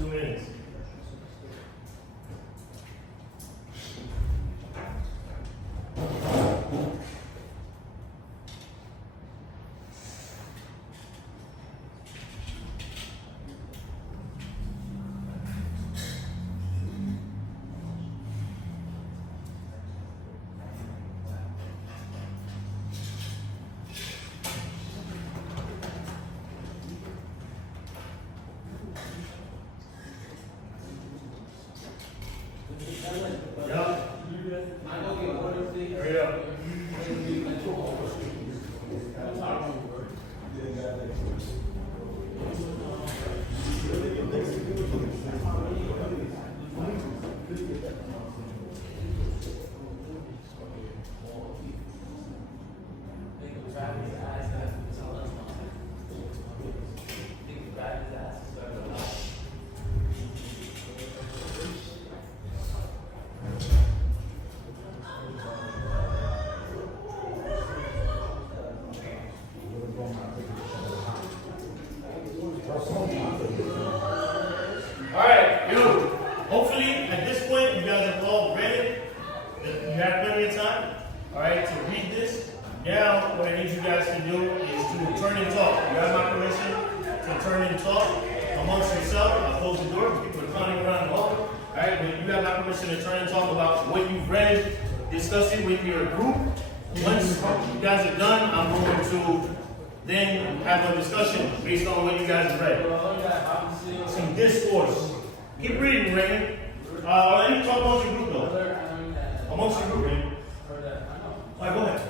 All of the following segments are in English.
2 minutes. Hurry up. Alright, hopefully at this point you guys have all read it. You have plenty of time, alright, to read this. Now, what I need you guys to do is to turn and talk. You have my permission to turn and talk amongst yourself. I'll close the door because people are clowning around the hall. Alright, but you have my permission to turn and talk about what you've read, discuss it with your group. Once you guys are done, I'm going to then have a discussion based on what you guys have read. Some discourse. Keep reading, Raymond. Let me talk amongst your group, though. Amongst your group, Raymond. All right, go ahead.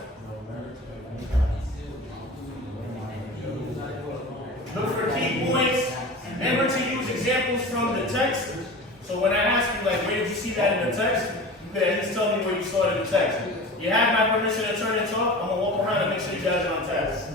Look for key points. Remember to use examples from the text. So when I ask you, like, where did you see that in the text? You could at least tell me where you saw it in the text. You have my permission to turn and talk. I'm going to walk around and make sure you guys are on task.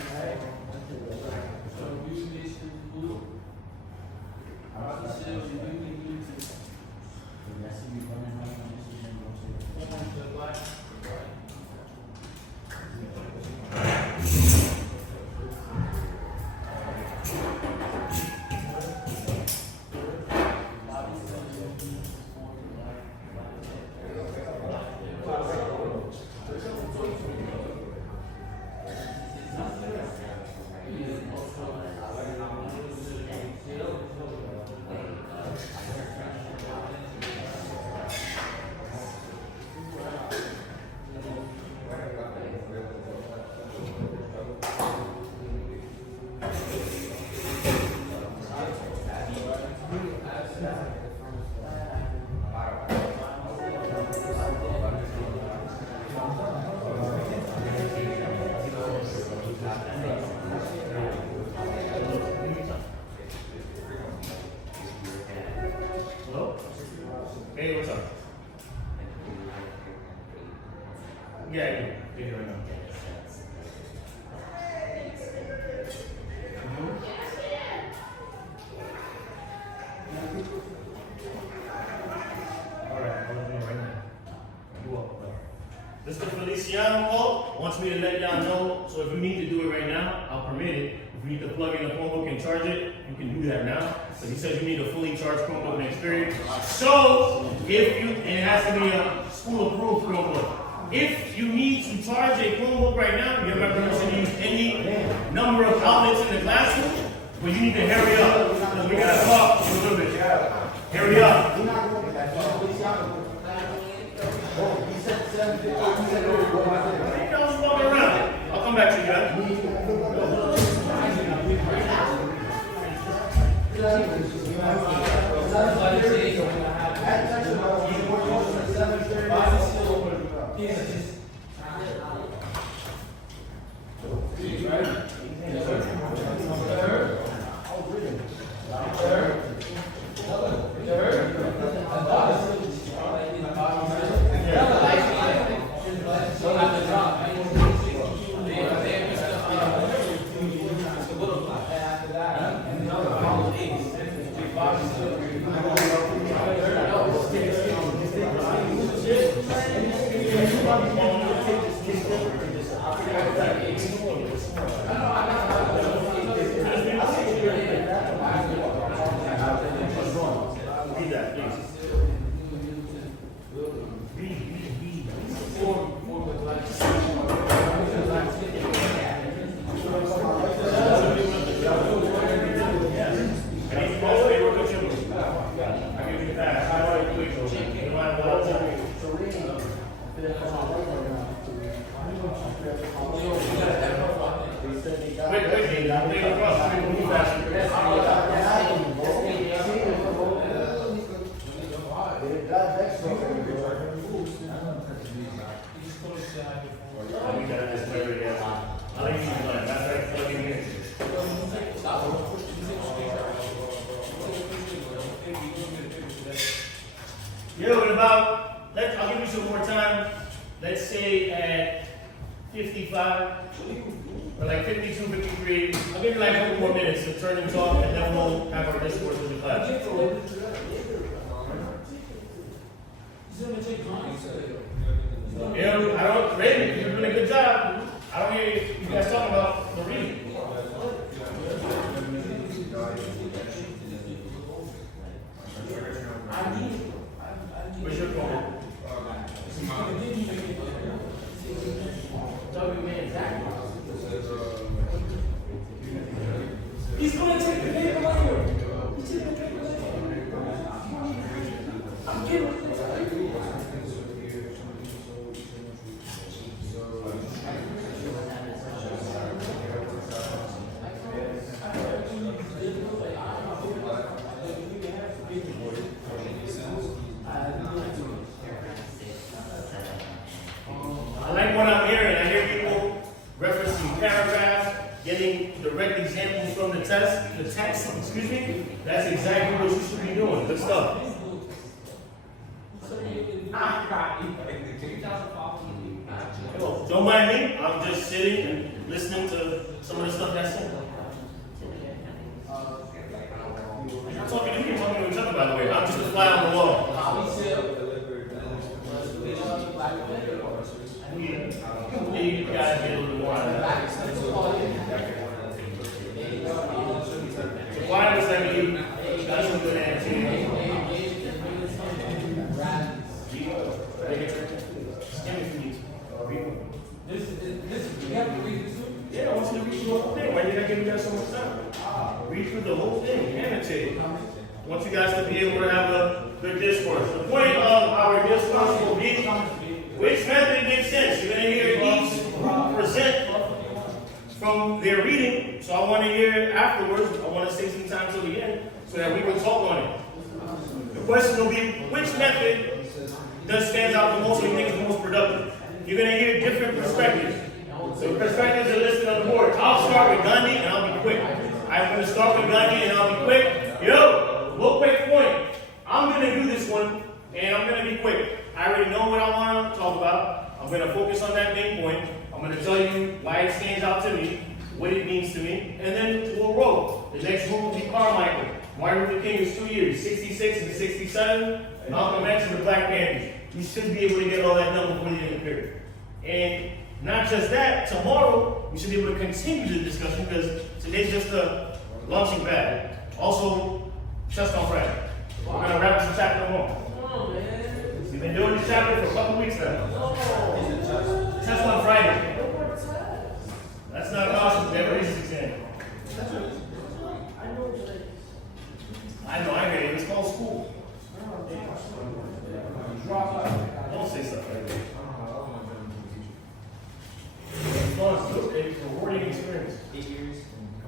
Hey, what's up? Yeah. Right now. Mr. Feliciano wants me to let y'all know, so if you need to do it right now, I'll permit it. If you need to plug in the Chromebook and charge it, you can do that now. But he said you need a fully charged Chromebook next period. So, and it has to be a school-approved Chromebook. If you need to charge a Chromebook right now, you have permission to use any number of outlets in the classroom, but you need to hurry up, because we gotta talk a little bit. Hurry up. I'll come back to you guys. I'll give you some more time. Let's say at 55, or like 52, 53. I'll give you like a couple more minutes to turn and talk, and then we'll have our discourse with the class. Yeah, I don't, Raven, you're doing a good job. I don't hear you guys talking about the reading. Where's your phone? He's going to take the paper later. He's taking the paper later. I'm kidding. I like what I'm hearing. I hear people referencing paragraphs, getting direct examples from the text, excuse me. That's exactly what you should be doing. Good stuff. Don't mind me. I'm just sitting and listening to some of the stuff that's said. I'm not talking to you, I'm talking to each other, by the way. I'm just a fly on the wall. You guys get a little more out of that. Why was that you? That's a good answer. You have to read this too? Yeah, I want you to read through the whole thing. Why did I give you guys so much time? Read through the whole thing, annotate. I want you guys to be able to have a good discourse. The point of our discourse will be which method makes sense. You're going to hear each present from their reading. So I want to hear afterwards. I want to stay some time till the end so that we will talk on it. The question will be which method does stand out the most and you think is the most productive? You're going to hear different perspectives. The perspectives are listed on the board. I'll start with Gandhi and I'll be quick. I'm going to start with Gandhi and I'll be quick. Yo, real quick point. I'm going to do this one and I'm going to be quick. I already know what I want to talk about. I'm going to focus on that main point. I'm going to tell you why it stands out to me, what it means to me, and then we'll roll. The next group will be Carmichael. Martin Luther King is 2 years, 66 and 67. Malcolm X and the Black Panthers. You should be able to get all that done before the end of the period. And not just that, tomorrow we should be able to continue the discussion because today's just a launching pad. Also, just on Friday. We're going to wrap this chapter more. We've been doing this chapter for a couple weeks now. Test on Friday. That's not awesome. Never is exam. I know, I hear it. It's called school. Don't say stuff like that. It's a rewarding experience. 8 years.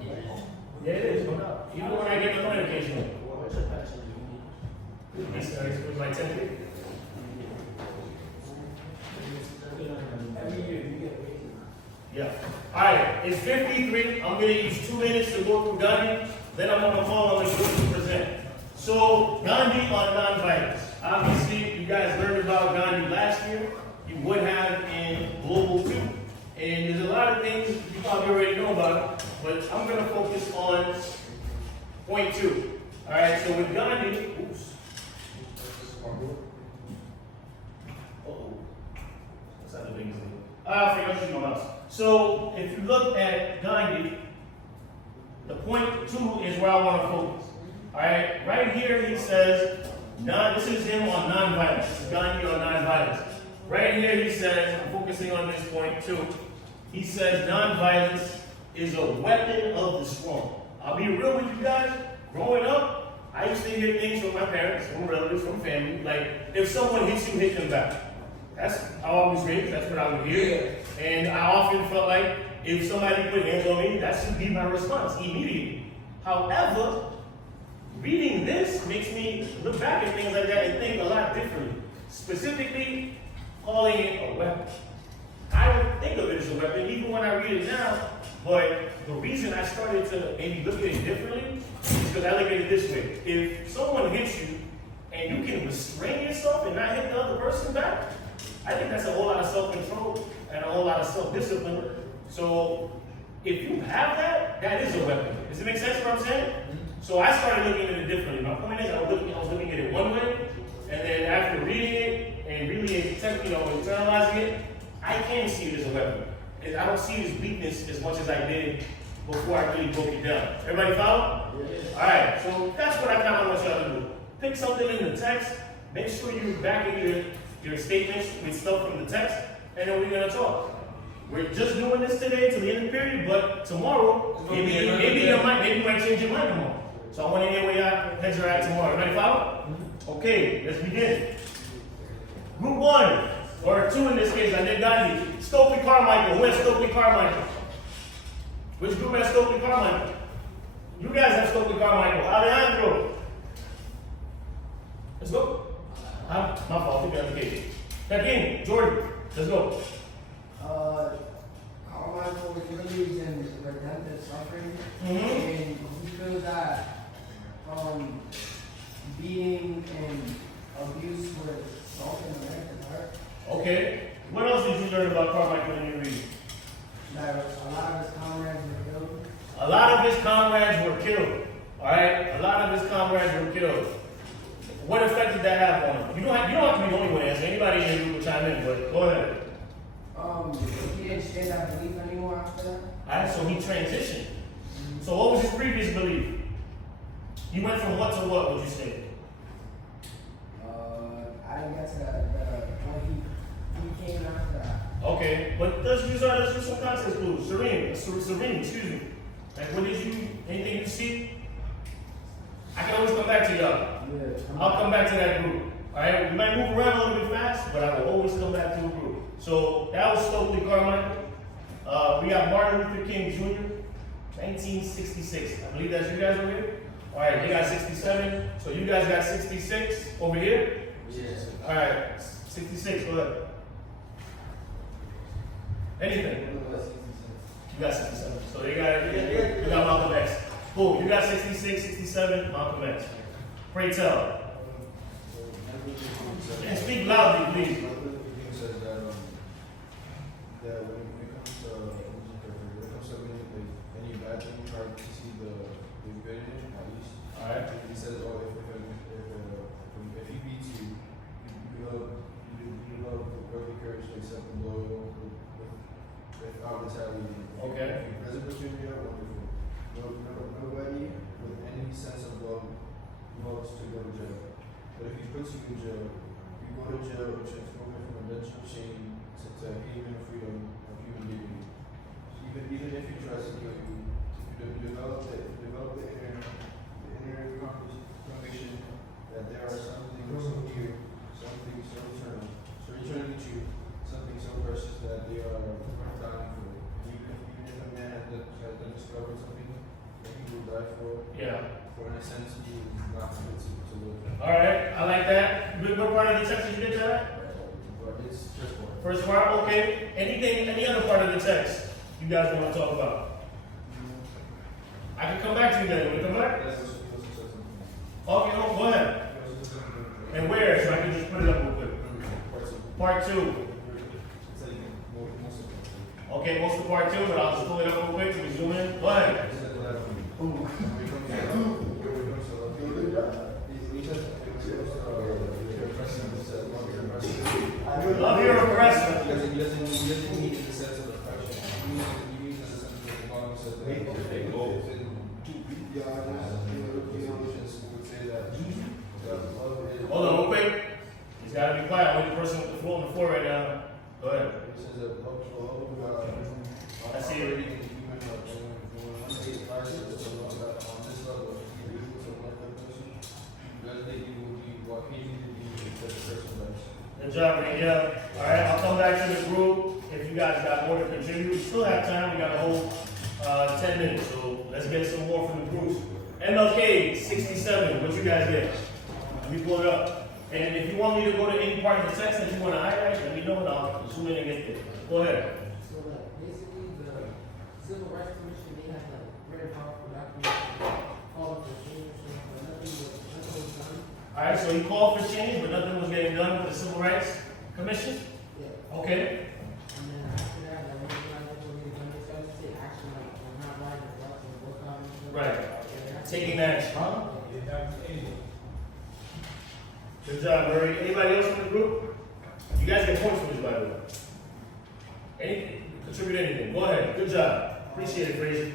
Yeah, it is. No doubt. Even when I get the money occasionally. It was my 10th year. Yeah. Alright, it's 53. I'm going to use 2 minutes to go through Gandhi. Then I'm going to call on the group to present. So, Gandhi on nonviolence. Obviously, you guys learned about Gandhi last year. You would have in Global 2. And there's a lot of things you probably already know about, but I'm going to focus on point 2. Alright, so with Gandhi, oops. That's not the biggest thing. I forgot to use my mouse. So if you look at Gandhi, the point 2 is where I want to focus. Alright, right here he says, this is him on nonviolence. This is Gandhi on nonviolence. Right here he says, I'm focusing on this point 2. He says nonviolence is a weapon of the strong. I'll be real with you guys. Growing up, I used to hear things from my parents, from relatives, from family, like if someone hits you, hit them back. That's how I was raised. That's what I would hear. And I often felt like if somebody put hands on me, that should be my response immediately. However, reading this makes me look back at things like that and think a lot differently. Specifically, calling it a weapon. I don't think of it as a weapon, even when I read it now. But the reason I started to maybe look at it differently is because I look at it this way. If someone hits you and you can restrain yourself and not hit the other person back, I think that's a whole lot of self-control and a whole lot of self-discipline. So if you have that, that is a weapon. Does it make sense what I'm saying? So I started looking at it differently. My point is I was looking at it one way, and then after reading it and really internalizing it, I can see it as a weapon. And I don't see it as weakness as much as I did before I really broke it down. Everybody follow? Yeah. Alright, so that's what I kind of want y'all to do. Pick something in the text, make sure you're backing your statements with stuff from the text, and then we're going to talk. We're just doing this today to the end of the period, but tomorrow, maybe you might change your mind tomorrow. So I want to hear where your heads are at tomorrow. Everybody follow? Okay, let's begin. Group 1, or 2 in this case, I did Gandhi. Stokely Carmichael. Who has Stokely Carmichael? Which group has Stokely Carmichael? You guys have Stokely Carmichael. Alejandro. Let's go. My fault. Keep the case. Pepin, Jordan. Let's go. Carmichael believes in redemptive suffering, Mm-hmm. and he feels that beating and abuse would soften the man's heart. Okay. What else did you learn about Carmichael in your reading? That a lot of his comrades were killed. A lot of his comrades were killed. Alright? A lot of his comrades were killed. What effect did that have on him? You don't have to be the only one to answer. Anybody in the group will chime in, but go ahead. He didn't share that belief anymore after that. Alright, so he transitioned. So what was his previous belief? He went from what to what, would you say? I didn't get to what he came after that. Okay, but let's use some context clues. Serene, excuse me. Like, what did you, anything you see? I can always come back to y'all. Yeah. I'll come back to that group. Alright, we might move around a little bit fast, but I will always come back to a group. So that was Stokely Carmichael. We got Martin Luther King Jr., 1966. I believe that's you guys over here. Alright, they got 67. So you guys got 66 over here? Yes. Alright, 66, go ahead. Anything? You got 67. So they got Malcolm X. Cool, you got 66, 67, Malcolm X. Pray tell. And speak loudly, please. Says that when it comes to any bad thing, you try to see the good in it, at least. Alright. He says, if he beats you, you develop the courage to accept the blow without retaliating. Okay. If he present with you, wonderful. Nobody with any sense of love loves to go to jail. But if he puts you in jail, you go to jail, transform it from a bench of shame to a haven of freedom of human dignity. Even if you try to kill you, if you develop the inner conviction that there are something so dear, something so eternal, so eternally true, something so precious that they are worth dying for. Even if a man has discovered something that he will die for, in a sense, he is not fit to live. Alright, I like that. What part of the text did you get to that? But it's first part. First part, okay. Any other part of the text you guys want to talk about? I can come back to you then. Will you come back? Okay, go ahead. And where? So I can just put it up real quick. Part 2. Okay, most of part 2, but I'll just pull it up real quick so we zoom in. Go ahead. Love your oppressor. He doesn't need the sense of affection. He needs the sense of belonging. So would say that love is. Hold on, real quick. He's got to be quiet. I'm the person with the floor on the floor right now. Go ahead. He says that love of God. I see it. On this level, if you do something like that person, does think he will be what he needs to be the person does. Good job, Danielle. All right, I'll come back to the group if you guys got more to contribute. We still have time. We got a whole 10 minutes, so let's get some more from the groups. MLK 67. What you guys get? Let me pull it up. And if you want me to go to any part of the text that you want to highlight, let me know and I'll zoom in and get there. Go ahead. So basically the Civil Rights Commission, they have like very powerful documents calling for change, but nothing was done. All right, so he called for change, but nothing was getting done with the Civil Rights Commission? Yeah. Okay. And then after that, like when you guys were really done, it's going to take action like on not writing the laws and work on it. Right. Taking action. Good job, Murray. Anybody else in the group? You guys get points for this, by the way. Anything? Contribute anything. Go ahead. Good job. Appreciate it, Fraser.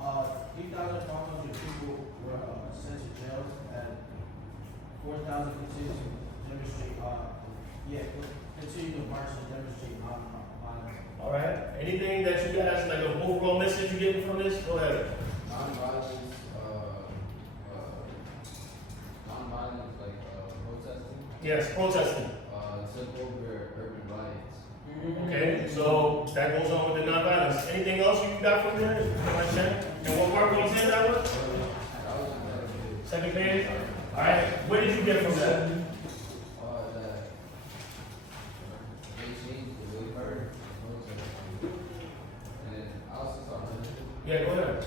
3,500 people were sent to jail and 4,000 continue to demonstrate, continue to march and demonstrate non-violence. All right. Anything that you guys, like an overall message you getting from this? Go ahead. Non-violence, like protesting. Yes, protesting. Took over urban riots. Okay, so that goes on with the nonviolence. Anything else you got from there? And what part was in that one? Second page? All right, where did you get from that? That they changed the way for protesting. And then I also saw another. Yeah, go ahead.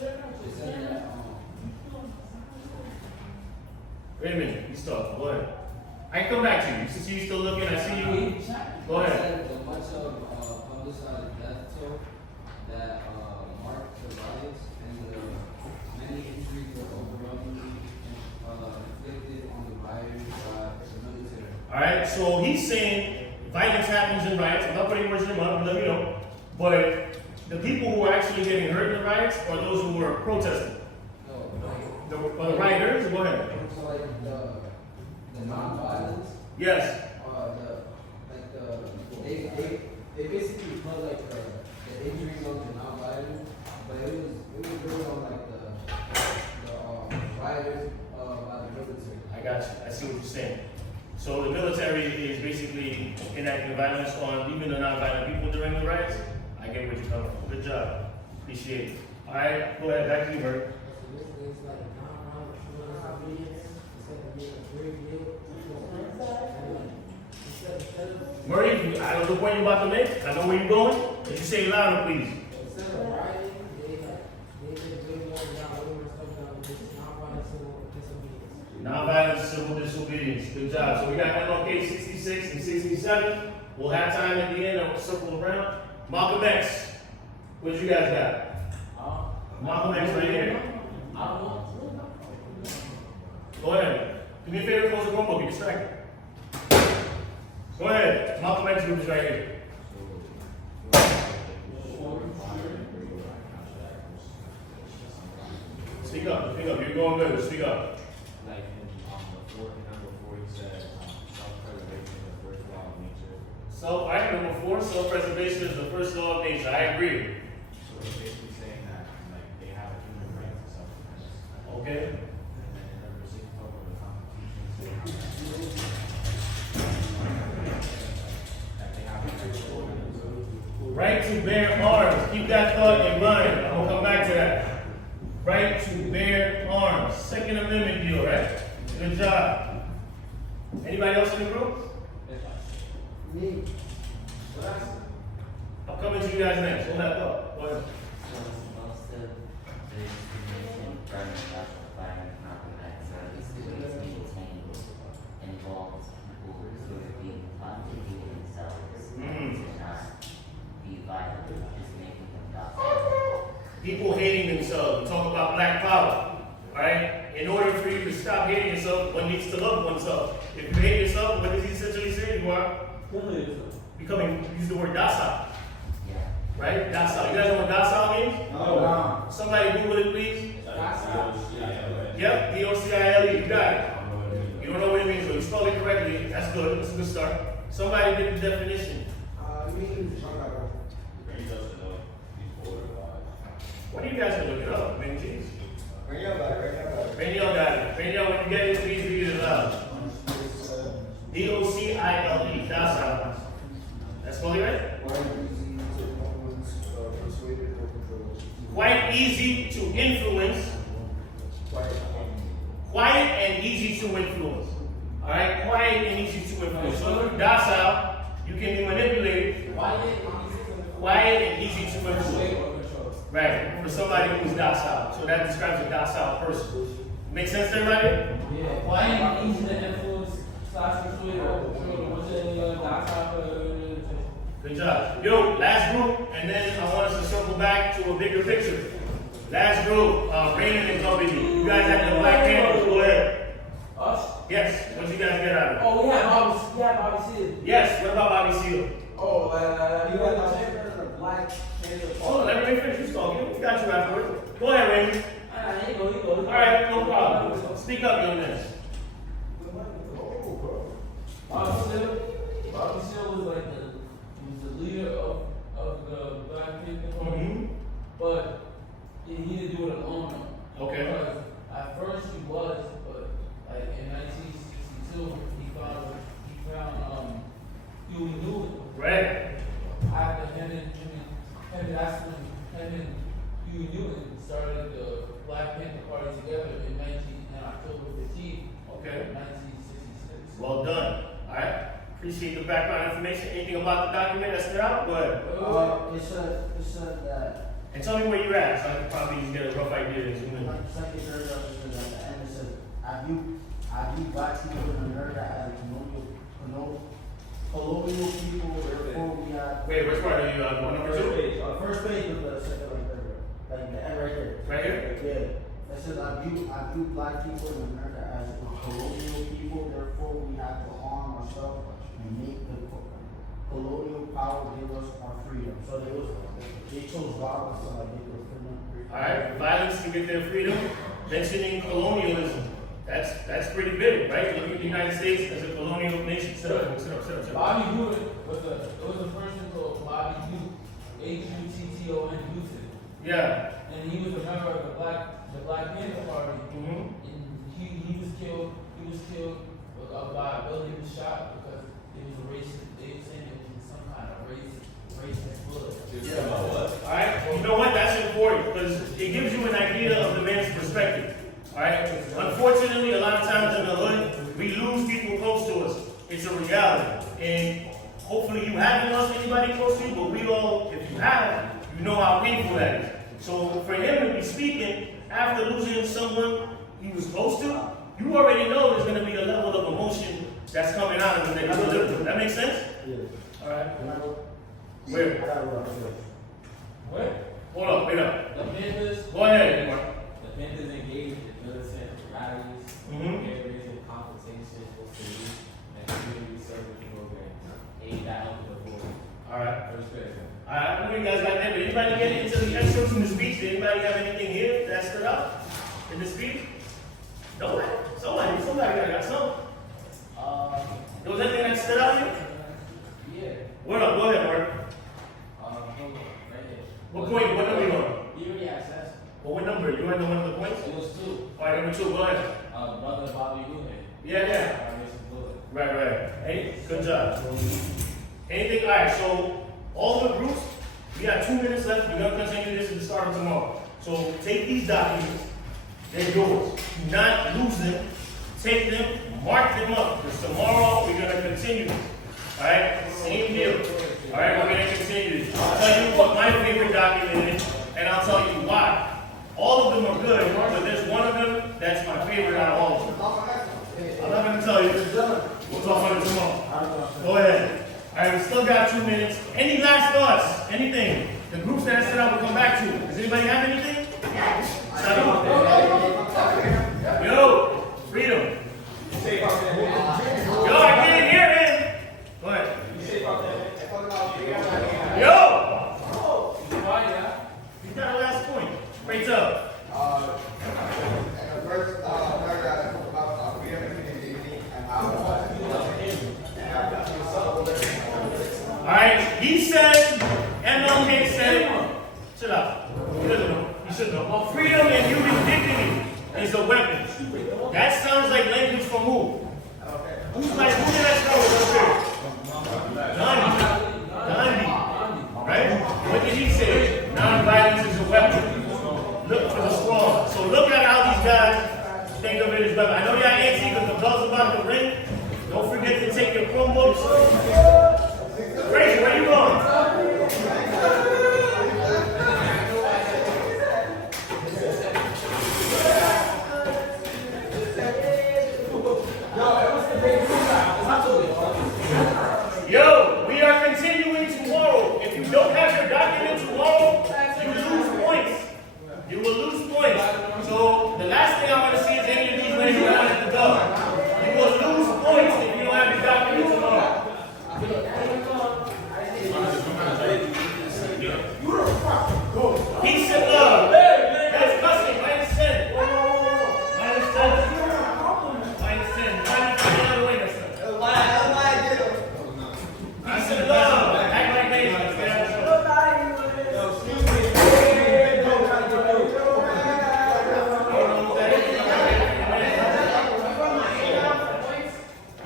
They said that, Wait a minute, you stop. Go ahead. I can come back to you. Since you're still looking, I see you. Go ahead. a bunch of publicized death toll that marked the riots and the many injuries were overwhelmingly inflicted on the rioters by the military. All right, so he's saying violence happens in riots. I'm not putting words in your mouth, let me know. But the people who are actually getting hurt in the riots are those who were protesting. The rioters, go ahead. So like the non-violence, Yes. they basically put like the injuries on the non-violence, but it was really on like the rioters by the military. I got you. I see what you're saying. So the military is basically enacting violence on even the non-violent people during the riots. I get where you're coming from. Good job. Appreciate it. All right, go ahead. Back to you, Bert. So basically it's like non-violent civil disobedience instead of being a great deal. Instead of Murray, I don't know what you're about to make. I know where you're going. If you say it louder, please. instead of rioting, they did a good more job over stuff done with this non-violent civil disobedience. Nonviolent civil disobedience. Good job. So we got MLK 66 and 67. We'll have time at the end and we'll circle around. Malcolm X. What you guys got? Malcolm X right here. Go ahead. Do me a favor, close the Chromebook. You're distracted. Go ahead. Malcolm X group is right here. Speak up. Speak up. You're going good. Speak up. Like in number 4, he said self-preservation is the first law of nature. All right, number 4, self-preservation is the first law of nature. I agree. So it's basically saying that like they have a human right to self-defense. Okay. And then in number 6, talk about the Constitution that they have a right to organize. Right to bear arms. Keep that thought in mind. I'm gonna come back to that. Right to bear arms. Second Amendment deal, right? Good job. Anybody else in the group? Me. I'm coming to you guys next. Hold that thought. Go ahead. So most of the discrimination from national fire Malcolm X being detained involves people who are being taught to heal themselves to not be violent, just making them docile. People hating themselves. We talk about black power. Alright? In order for you to stop hating yourself, one needs to love oneself. If you hate yourself, what does he essentially say? You are becoming, use the word docile. Yeah. Right? Docile. You guys know what docile means? Oh, Somebody Google it, please. Yep, D-O-C-I-L-E. You got it. You don't know what it means, but you spelled it correctly. That's good. That's a good start. Somebody get the definition. Why do you guys can look it up? I mean, jeez. Raniel got it. When you get it, please read it totally right. Quite easy to influence, persuade, or control. Quite easy to influence. Quite Quiet and easy to influence. Alright, quiet and easy to influence. So if you're docile, you can be manipulated. Quiet and easy to influence. Right, for somebody who's docile. So that describes a docile person. Make sense to everybody? Yeah, quiet and easy to influence slash persuade or control. What's the docile? Good job. Yo, last group, and then I want us to circle back to a bigger picture. Last group, Raymond and W. You guys had the Black Panthers. Go ahead. Us? Yes, what did you guys get out of it? Oh, we had Bobby Seale. Yes, what about Bobby Seale? Oh, you had the champion of the Black Panther. Hold on, let me finish this talking. We got you afterwards. Go ahead, Raymond. Here you go. Alright, no problem. Speak up, young man. Bobby Seale was like the leader of the Black Panther Party, but he didn't do it alone. Okay. Because at first he was, but like in 1962 he found Huey Newton. Right. After him and that's when him and Huey Newton started the Black Panther Party together in October 15th, Okay. 1966. Well done. Alright. Appreciate the background information. Anything about the document that stood out? Go ahead. It said that. And tell me where you're at, so I can probably just get a rough idea and zoom in. Second paragraph is at the end. It says, I view black people in America as colonial people. Therefore, we have. Wait, which part are you on? Number 2? First page of the second paragraph, like the end right there. Right here? Yeah. It says, I view black people in America as colonial people. Therefore, we have to arm ourselves and make the colonial power give us our freedom. So they chose violence to like get their freedom. Alright, violence to get their freedom. Mentioning colonialism. That's pretty big, right? Look at the United States as a colonial nation. Sit up. Bobby Newton was a person called Bobby Newton, Hutton, Newton. Yeah. And he was a member of the Black Panther Party. Mm-hmm. And he was killed by a building. He was shot because it was a racist. They were saying it was some kind of racist bullet. Yeah. Alright, you know what? That's important because it gives you an idea of the man's perspective. Alright? Unfortunately, a lot of times in the hood, we lose people close to us. It's a reality. And hopefully you haven't lost anybody close to you, but we all, if you have, you know how painful that is. So for him to be speaking after losing someone he was close to, you already know there's going to be a level of emotion that's coming out of him that he's living with. That makes sense? Yeah. Alright. Where? What? Hold up, wait up. The Panthers. Go ahead, Mark. The Panthers engaged in militant rallies, areas of compensation for cities, and community service programs aimed at helping the poor. Alright. First question. Alright, I know you guys like that, but anybody get into the excerpts from the speech? Did anybody have anything here that stood out in the speech? Nobody? Somebody got some. There was anything that stood out here? Yeah. What up? Go ahead, Mark. Hold on, right here. What point? What number you on? You already asked that. Well, what number? You on the one of the points? It was 2. Alright, number 2, go ahead. Brother Bobby Newton. Yeah. Right. Hey, good job. Anything? Alright, so all the groups, we got 2 minutes left. We're gonna continue this at the start of tomorrow. So take these documents, they're yours. Do not lose them. Take them, mark them up, because tomorrow we're gonna continue this. Alright? Same deal. Alright, we're gonna continue this. I'll tell you what my favorite document is, and I'll tell you why. All of them are good, but there's one of them that's my favorite out of all of them. I'm not gonna tell you. We'll talk about it tomorrow. Go ahead. Alright, we still got 2 minutes. Any last thoughts? Anything? The groups that I said I will come back to. Does anybody have anything? Yo, freedom. Yo, I can't hear him. Go ahead. Yo! He's got a last point. Straight up. Alright, he said, MLK said, chill out. He doesn't know. He should know. Freedom and human dignity is a weapon. That sounds like language from who? Who did that start with up here? None. Don't forget to take your Chromebooks. Crazy, where you going? Yo, we are continuing tomorrow. If you don't have your document tomorrow, you lose points. You will lose points. So the last thing I want to see is any of these raising around at the door. You will lose points if you don't have your document tomorrow. Peace and love. That's cussing. -10. -10. -10. Minus 10 the other way. That's it. Peace and love. Act like neighbors. Stay out of trouble.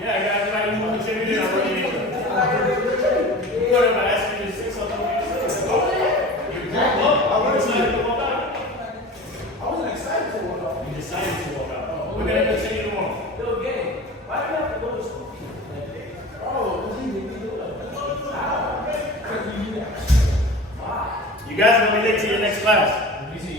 Yeah, I got everybody who contributed. I'm ready to go. You got everybody asking you to say something. You decided to walk out. I wasn't excited to walk out. You decided to walk out. We're going to continue tomorrow. Yo, gang, why do you have to go to school? You guys are going to be late to your next class. Easy.